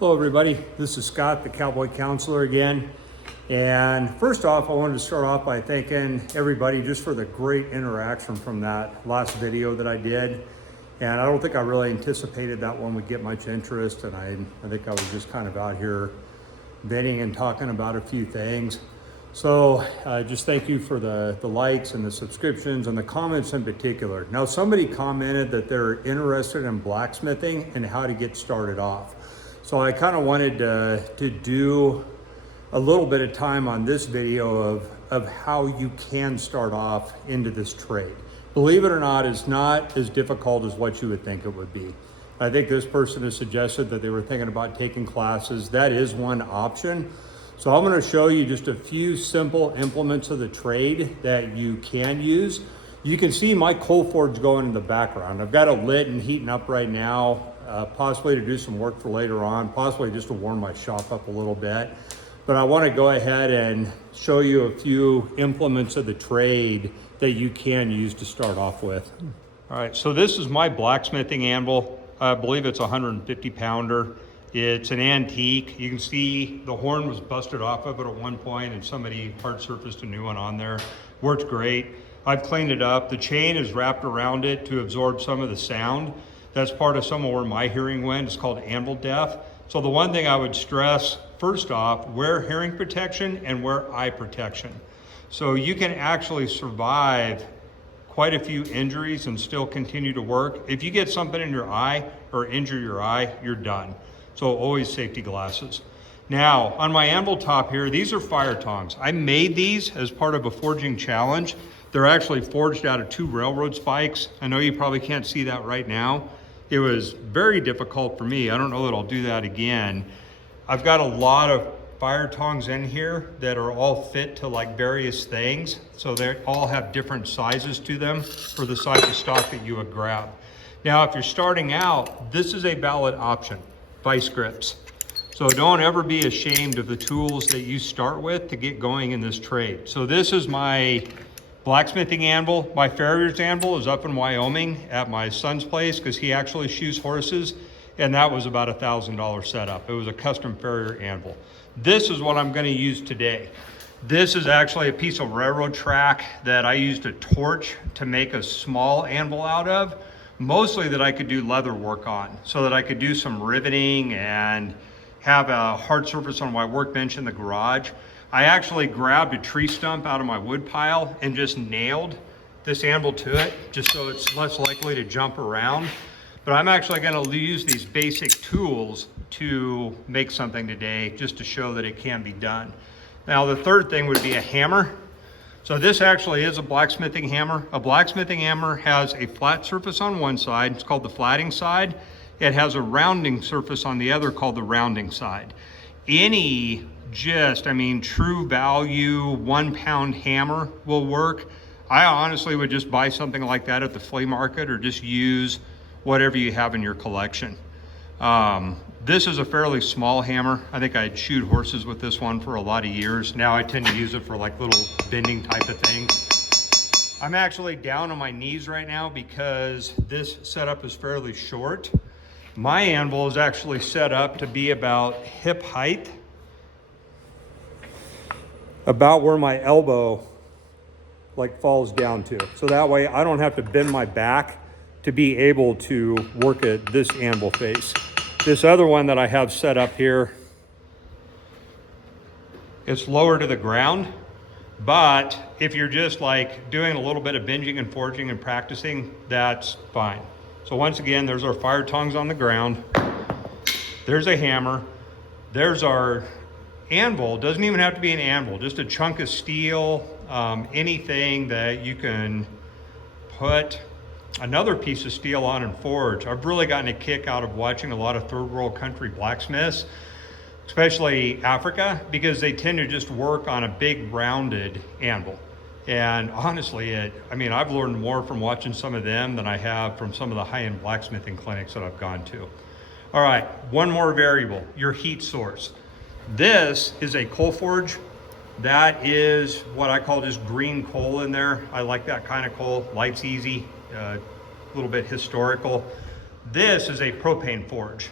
Hello everybody, this is Scott, the Cowboy Counselor again. And first off, I wanted to start off by thanking everybody just for the great interaction from that last video that I did. And I don't think I really anticipated that one would get much interest, and I think I was just kind of out here venting and talking about a few things. So just thank you for the likes and the subscriptions and the comments in particular. Now, somebody commented that they're interested in blacksmithing and how to get started off. So I kind of wanted to do a little bit of time on this video of how you can start off into this trade. Believe it or not, it's not as difficult as what you would think it would be. I think this person has suggested that they were thinking about taking classes. That is one option. So I'm going to show you just a few simple implements of the trade that you can use. You can see my coal forge going in the background. I've got it lit and heating up right now. Possibly to do some work for later on, possibly just to warm my shop up a little bit. But I want to go ahead and show you a few implements of the trade that you can use to start off with. All right, so this is my blacksmithing anvil. I believe it's a 150 pounder. It's an antique. You can see the horn was busted off of it at one point and somebody hard surfaced a new one on there. Works great. I've cleaned it up. The chain is wrapped around it to absorb some of the sound. That's part of some of where my hearing went. It's called anvil deaf. So the one thing I would stress, first off, wear hearing protection and wear eye protection. So you can actually survive quite a few injuries and still continue to work. If you get something in your eye or injure your eye, you're done. So always safety glasses. Now, on my anvil top here, these are fire tongs. I made these as part of a forging challenge. They're actually forged out of 2 railroad spikes. I know you probably can't see that right now. It was very difficult for me. I don't know that I'll do that again. I've got a lot of fire tongs in here that are all fit to like various things. So they all have different sizes to them for the size of stock that you would grab. Now, if you're starting out, this is a valid option, vice grips. So don't ever be ashamed of the tools that you start with to get going in this trade. So this is my blacksmithing anvil. My farrier's anvil is up in Wyoming at my son's place because he actually shoes horses, and that was about $1,000 setup. It was a custom farrier anvil. This is what I'm going to use today. This is actually a piece of railroad track that I used a torch to make a small anvil out of, mostly that I could do leather work on, so that I could do some riveting and have a hard surface on my workbench in the garage. I actually grabbed a tree stump out of my wood pile and just nailed this anvil to it, just so it's less likely to jump around. But I'm actually going to use these basic tools to make something today, just to show that it can be done. Now, the third thing would be a hammer. So this actually is a blacksmithing hammer. A blacksmithing hammer has a flat surface on one side. It's called the flatting side. It has a rounding surface on the other called the rounding side. Any true value 1 pound hammer will work. I honestly would just buy something like that at the flea market or just use whatever you have in your collection. This is a fairly small hammer. I think I'd shoot horses with this one for a lot of years. Now I tend to use it for like little bending type of things. I'm actually down on my knees right now because this setup is fairly short. My anvil is actually set up to be about hip height, about where my elbow like falls down to. So that way I don't have to bend my back to be able to work at this anvil face. This other one that I have set up here, it's lower to the ground, but if you're just like doing a little bit of binging and forging and practicing, that's fine. So once again, there's our fire tongs on the ground. There's a hammer. There's our anvil. Doesn't even have to be an anvil, just a chunk of steel, anything that you can put another piece of steel on and forge. I've really gotten a kick out of watching a lot of third world country blacksmiths, especially Africa, because they tend to just work on a big rounded anvil. And honestly, I've learned more from watching some of them than I have from some of the high-end blacksmithing clinics that I've gone to. All right, one more variable, your heat source. This is a coal forge. That is what I call just green coal in there. I like that kind of coal, light's easy, a little bit historical. This is a propane forge.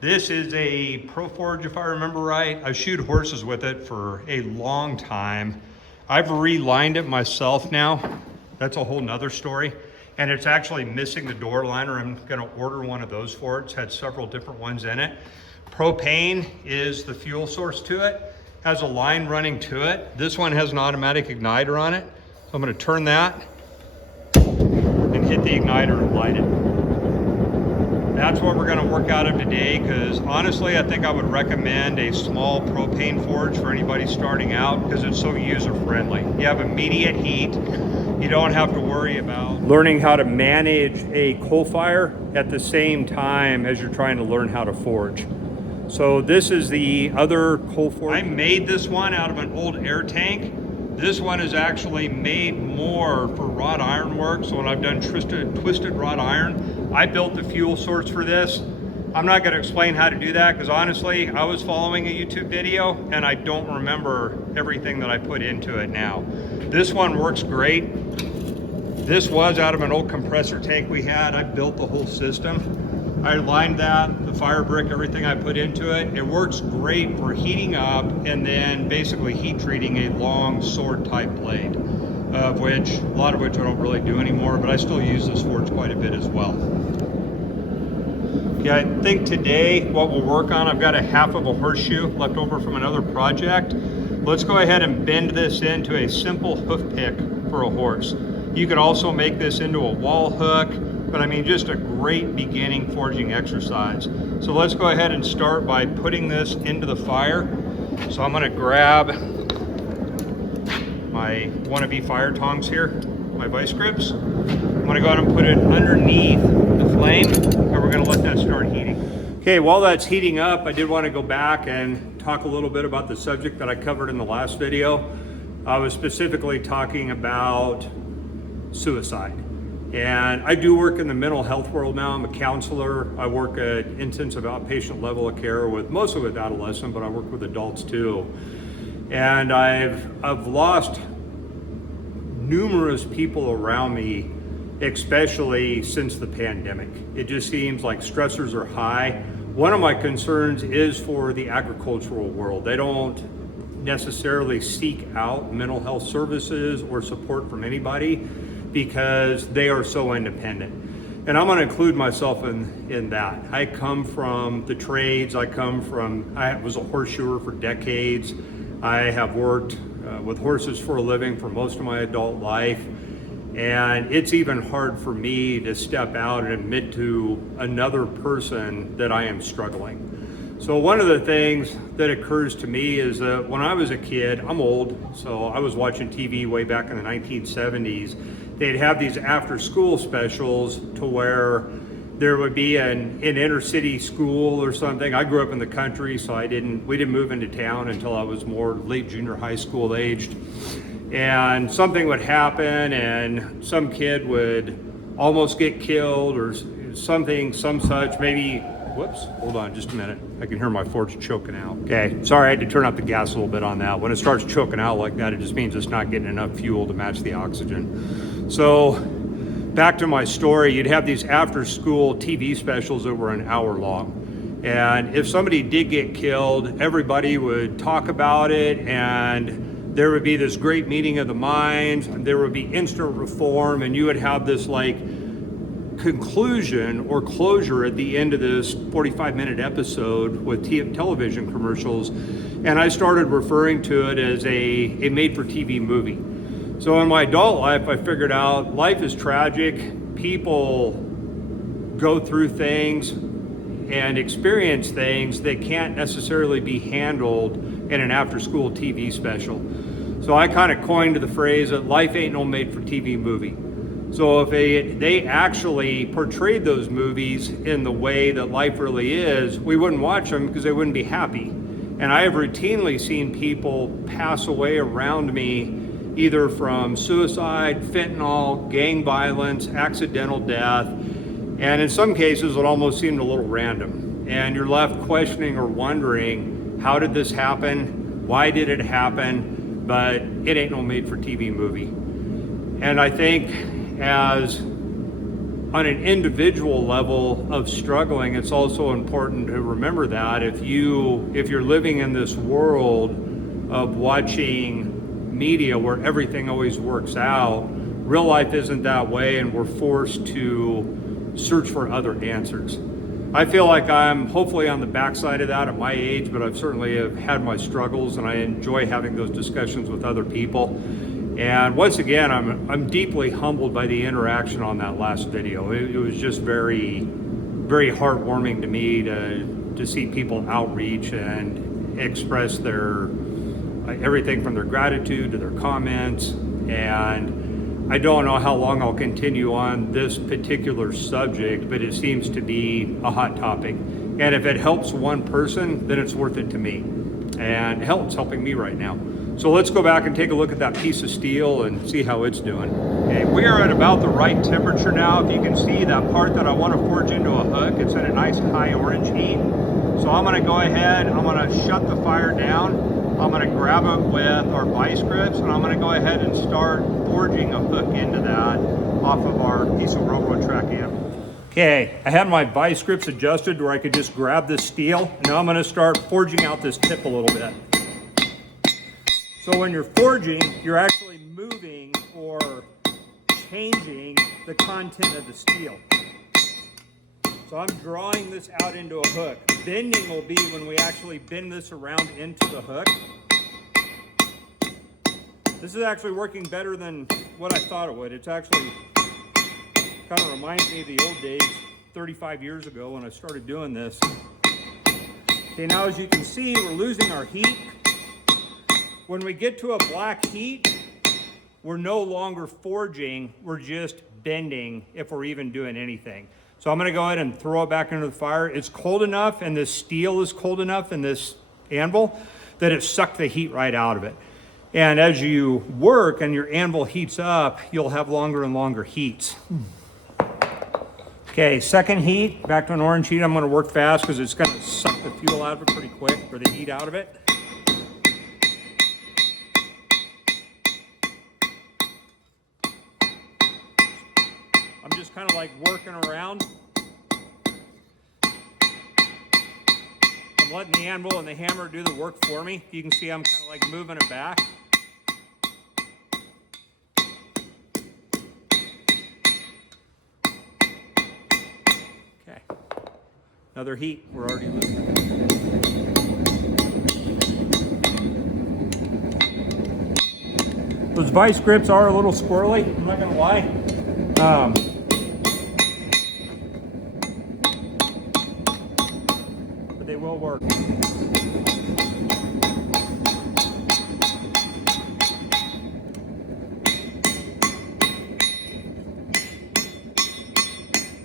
This is a Pro Forge, if I remember right. I've shoed horses with it for a long time. I've relined it myself now. That's a whole nother story. And it's actually missing the door liner. I'm gonna order one of those for it. It's had several different ones in it. Propane is the fuel source to it. Has a line running to it. This one has an automatic igniter on it. So I'm gonna turn that and hit the igniter and light it. That's what we're gonna work out of today, because honestly, I think I would recommend a small propane forge for anybody starting out, because it's so user-friendly. You have immediate heat. You don't have to worry about learning how to manage a coal fire at the same time as you're trying to learn how to forge. So this is the other coal forge. I made this one out of an old air tank. This one is actually made more for wrought iron work. So when I've done twisted wrought iron, I built the fuel source for this. I'm not going to explain how to do that, because honestly, I was following a YouTube video and I don't remember everything that I put into it now. This one works great. This was out of an old compressor tank we had. I built the whole system. I lined that, the fire brick, everything I put into it. It works great for heating up and then basically heat treating a long sword type blade, of which, a lot of which I don't really do anymore, but I still use this forge quite a bit as well. Okay, I think today what we'll work on, I've got a half of a horseshoe left over from another project. Let's go ahead and bend this into a simple hoof pick for a horse. You could also make this into a wall hook, but I mean, just a great beginning forging exercise. So let's go ahead and start by putting this into the fire. So I'm gonna grab my wannabe fire tongs here, my vice grips. I'm gonna go ahead and put it underneath the flame, and we're gonna let that start heating. Okay, while that's heating up, I did wanna go back and talk a little bit about the subject that I covered in the last video. I was specifically talking about suicide. And I do work in the mental health world now. I'm a counselor. I work at intensive outpatient level of care with mostly with adolescents, but I work with adults too. And I've lost numerous people around me, especially since the pandemic. It just seems like stressors are high. One of my concerns is for the agricultural world. They don't necessarily seek out mental health services or support from anybody, because they are so independent. And I'm gonna include myself in that. I come from the trades. I was a horseshoer for decades. I have worked with horses for a living for most of my adult life. And it's even hard for me to step out and admit to another person that I am struggling. So one of the things that occurs to me is that when I was a kid, I'm old, so I was watching TV way back in the 1970s. They'd have these after school specials to where there would be an inner city school or something. I grew up in the country, so we didn't move into town until I was more late junior high school aged. And something would happen and some kid would almost get killed or something, some such, maybe. Whoops, hold on just a minute. I can hear my forge choking out. Okay, sorry, I had to turn up the gas a little bit on that. When it starts choking out like that, it just means it's not getting enough fuel to match the oxygen. So back to my story, you'd have these after school TV specials that were an hour long. And if somebody did get killed, everybody would talk about it, and there would be this great meeting of the minds, and there would be instant reform, and you would have this like conclusion or closure at the end of this 45-minute episode with television commercials. And I started referring to it as a made-for-TV movie. So in my adult life, I figured out life is tragic. People go through things and experience things that can't necessarily be handled in an after-school TV special. So I kind of coined the phrase that life ain't no made-for-TV movie. So if they actually portrayed those movies in the way that life really is, we wouldn't watch them because they wouldn't be happy. And I have routinely seen people pass away around me, either from suicide, fentanyl, gang violence, accidental death, and in some cases it almost seemed a little random. And you're left questioning or wondering, how did this happen? Why did it happen? But it ain't no made-for-TV movie. And I think as on an individual level of struggling, it's also important to remember that if you're living in this world of watching media where everything always works out, real life isn't that way, and we're forced to search for other answers. I feel like I'm hopefully on the backside of that at my age, but I've certainly have had my struggles, and I enjoy having those discussions with other people. And once again, I'm deeply humbled by the interaction on that last video. It was just very, very heartwarming to me to see people outreach and express their everything from their gratitude to their comments. And I don't know how long I'll continue on this particular subject, but it seems to be a hot topic. And if it helps one person, then it's worth it to me. And hell, it's helping me right now. So let's go back and take a look at that piece of steel and see how it's doing. Okay, we are at about the right temperature now. If you can see that part that I want to forge into a hook, it's at a nice high orange heat. So I'm gonna go ahead, I'm gonna shut the fire down. I'm gonna grab it with our vice grips, and I'm gonna go ahead and start forging a hook into that off of our piece of railroad track anvil. Okay, I had my vice grips adjusted where I could just grab this steel. Now I'm gonna start forging out this tip a little bit. So when you're forging, you're actually moving or changing the content of the steel. So I'm drawing this out into a hook. Bending will be when we actually bend this around into the hook. This is actually working better than what I thought it would. It's actually kind of reminds me of the old days, 35 years ago when I started doing this. Okay, now as you can see, we're losing our heat. When we get to a black heat, we're no longer forging, we're just bending if we're even doing anything. So I'm gonna go ahead and throw it back into the fire. It's cold enough, and this steel is cold enough in this anvil that it sucked the heat right out of it. And as you work and your anvil heats up, you'll have longer and longer heats. Okay, second heat, back to an orange heat. I'm gonna work fast because it's gonna suck the fuel out of it pretty quick, or the heat out of it. I'm just kind of like working around. I'm letting the anvil and the hammer do the work for me. You can see I'm kind of like moving it back. Okay, another heat, we're already losing. Those vice grips are a little squirrely, I'm not gonna lie. But they will work.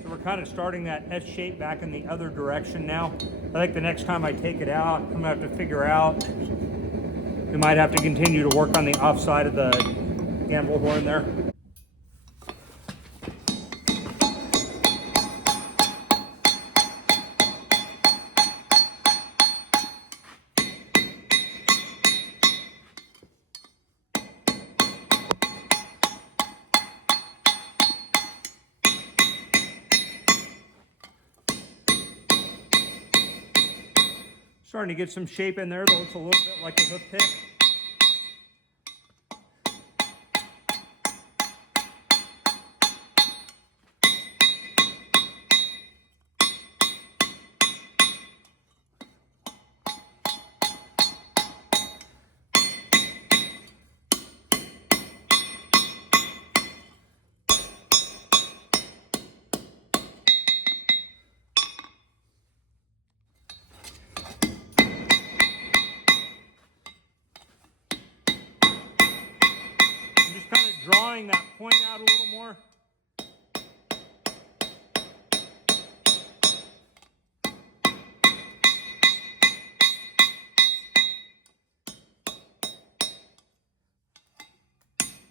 So we're kind of starting that S shape back in the other direction now. I think the next time I take it out, I'm gonna have to figure out, we might have to continue to work on the offside of the anvil horn there. Starting to get some shape in there that looks a little bit like a hook pick. Drawing that point out a little more.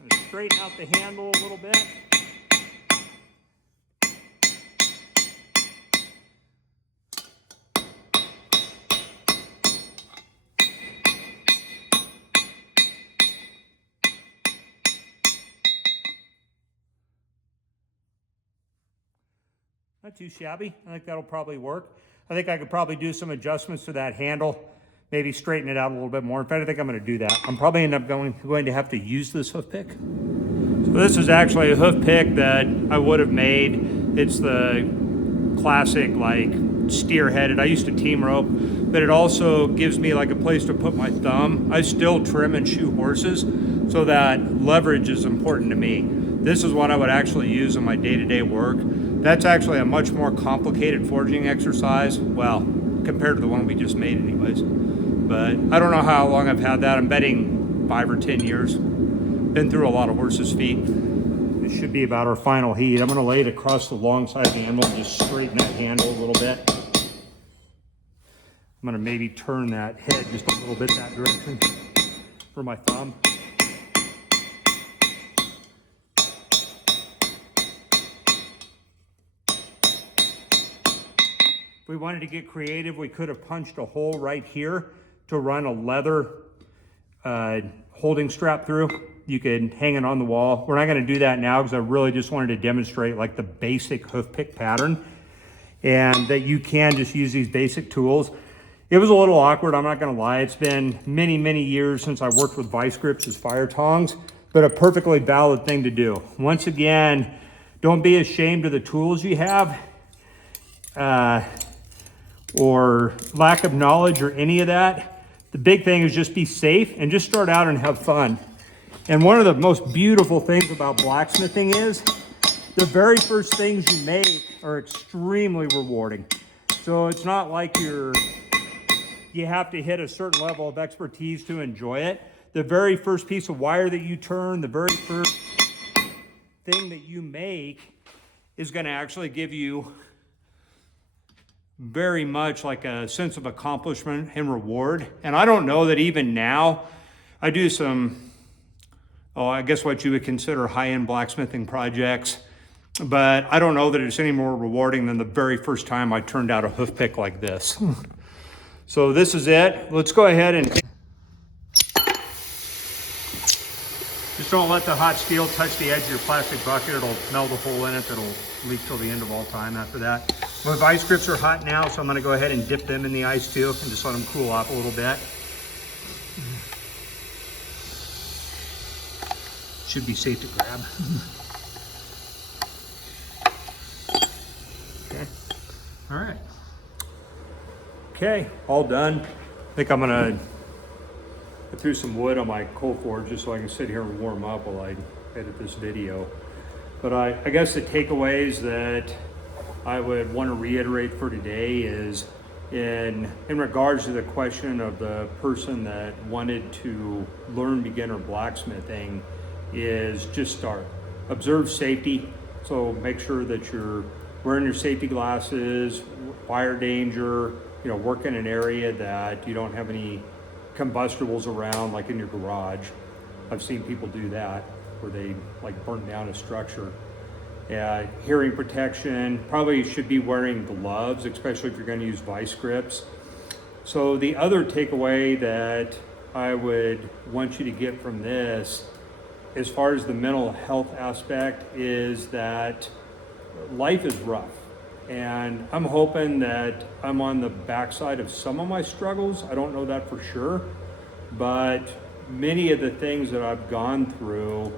I'm gonna straighten out the handle a little bit. Not too shabby. I think that'll probably work. I think I could probably do some adjustments to that handle, maybe straighten it out a little bit more. In fact, I think I'm going to do that. I'm probably going to have to use this hoof pick. So this is actually a hoof pick that I would have made. It's the classic like steer headed. I used to team rope, but it also gives me like a place to put my thumb. I still trim and shoe horses, so that leverage is important to me. This is what I would actually use in my day-to-day work. That's actually a much more complicated forging exercise, well, compared to the one we just made anyways. But I don't know how long I've had that. I'm betting 5 or 10 years. Been through a lot of horses' feet. This should be about our final heat. I'm gonna lay it across the long side of the handle and just straighten that handle a little bit. I'm gonna maybe turn that head just a little bit that direction for my thumb. If we wanted to get creative, we could have punched a hole right here to run a leather holding strap through. You could hang it on the wall. We're not gonna do that now because I really just wanted to demonstrate like the basic hoof pick pattern, and that you can just use these basic tools. It was a little awkward, I'm not gonna lie. It's been many, many years since I worked with vice grips as fire tongs, but a perfectly valid thing to do. Once again, don't be ashamed of the tools you have, or lack of knowledge or any of that. The big thing is just be safe and just start out and have fun. And one of the most beautiful things about blacksmithing is the very first things you make are extremely rewarding. So it's not like you have to hit a certain level of expertise to enjoy it. The very first piece of wire that you turn, the very first thing that you make is going to actually give you very much like a sense of accomplishment and reward. And I don't know that even now, I do some, I guess what you would consider high-end blacksmithing projects, but I don't know that it's any more rewarding than the very first time I turned out a hoof pick like this. So this is it. Let's go ahead and just don't let the hot steel touch the edge of your plastic bucket. It'll melt a hole in it that'll leak till the end of all time after that. My vice grips are hot now, so I'm gonna go ahead and dip them in the ice too and just let them cool off a little bit. Should be safe to grab. Okay, all right. Okay, all done. I think I'm gonna I threw some wood on my coal forge just so I can sit here and warm up while I edit this video. But I guess the takeaways that I would want to reiterate for today is in regards to the question of the person that wanted to learn beginner blacksmithing is just start. Observe safety. So make sure that you're wearing your safety glasses, fire danger, work in an area that you don't have any combustibles around, like in your garage. I've seen people do that where they like burn down a structure. Hearing protection, probably should be wearing gloves, especially if you're going to use vice grips. So the other takeaway that I would want you to get from this, as far as the mental health aspect, is that life is rough. And I'm hoping that I'm on the backside of some of my struggles. I don't know that for sure, but many of the things that I've gone through,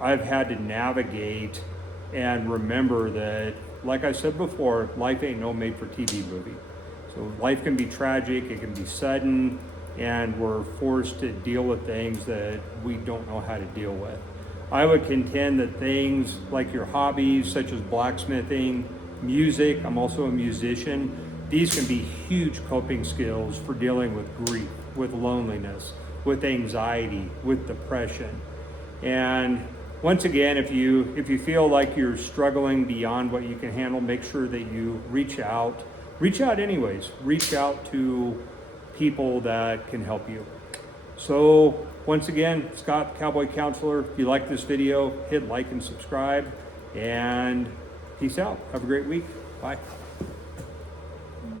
I've had to navigate and remember that, like I said before, life ain't no made-for-TV movie. So life can be tragic, it can be sudden, and we're forced to deal with things that we don't know how to deal with. I would contend that things like your hobbies, such as blacksmithing, music, I'm also a musician, these can be huge coping skills for dealing with grief, with loneliness, with anxiety, with depression. And once again, if you feel like you're struggling beyond what you can handle, make sure that you reach out anyways. Reach out to people that can help you. So once again, Scott, the Cowboy Counselor. If you like this video, hit like and subscribe, and peace out. Have a great week. Bye.